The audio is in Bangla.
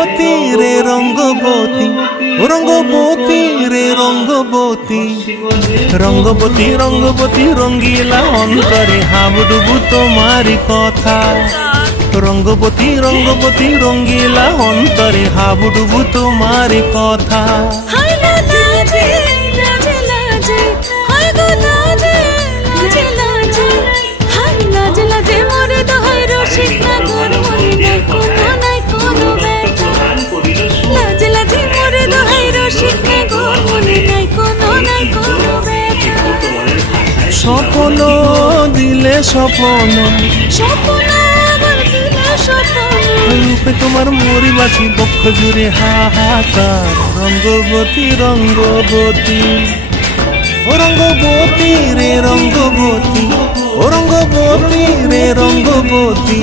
রঙ্গবতী রে রঙ্গবতী, রঙ্গবতী রে রঙ্গবতী, রঙ্গবতী রঙ্গবতী রঙ্গিলা অন্তরে হাবুডুবু তোমারি কথা। রঙ্গবতী রঙ্গবতী রঙ্গিলা অন্তরে হাবুডুবু তোমারি কথা। স্বপ্ন দিলে স্বপ্ন, রূপে তোমার মরি বাছি বক্ষ জুড়ে হাহাকার। রঙ্গবতী রঙ্গবতী, ও রঙ্গবতী রে রঙ্গবতী, ও রঙ্গবতী রে রঙ্গবতী।